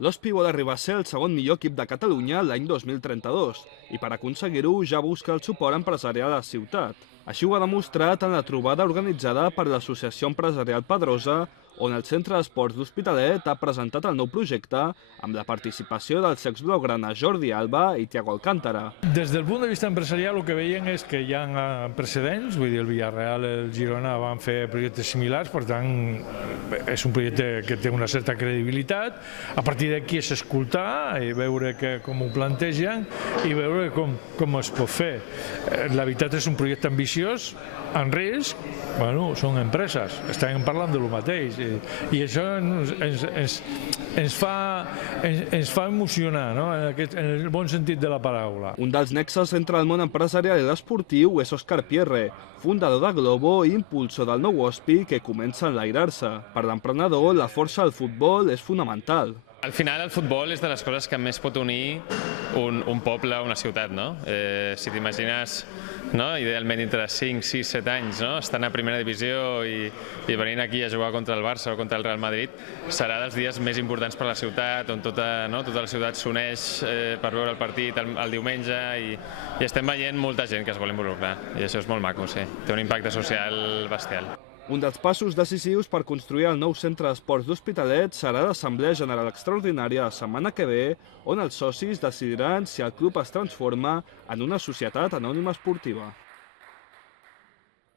L'Hospi vol arribar a ser el segon millor equip de Catalunya l'any 2032 i per aconseguir-ho ja busca el suport empresarial a la ciutat. Així ho ha demostrat en la trobada organitzada per l'Associació Empresarial Pedrosa, on el Centre d'Esports l'Hospitalet ha presentat el nou projecte amb la participació dels ex-blaugrana Jordi Alba i Thiago Alcántara. Des del punt de vista empresarial el que veiem és que hi ha precedents, vull dir, el Villarreal i el Girona van fer projectes similars, per tant és un projecte que té una certa credibilitat. A partir d'aquí és escoltar i veure com ho plantegen i veure com es pot fer. La veritat és un projecte ambiciós, en risc, bueno, són empreses, estem parlant de lo mateix i això ens fa emocionar, no? En el bon sentit de la paraula. Un dels nexes entre el món empresarial i l'esportiu és Òscar Pierre, fundador de Globo i impulsor del nou Hospi que comença a enlairar-se. Per l'emprenedor, la força del futbol és fonamental. Al final, el futbol és de les coses que més pot unir un poble o una ciutat, no? Si t'imagines, no? Idealment entre 5, 6, 7 anys, no? Estant a primera divisió i venint aquí a jugar contra el Barça o contra el Real Madrid, serà dels dies més importants per a la ciutat, on tota la ciutat s'uneix per veure el partit el diumenge i estem veient molta gent que es vol involucrar i això és molt maco, sí. Té un impacte social bestial. Un dels passos decisius per construir el nou centre d'esports d'Hospitalet serà l'Assemblea General Extraordinària la setmana que ve, on els socis decidiran si el club es transforma en una societat anònima esportiva.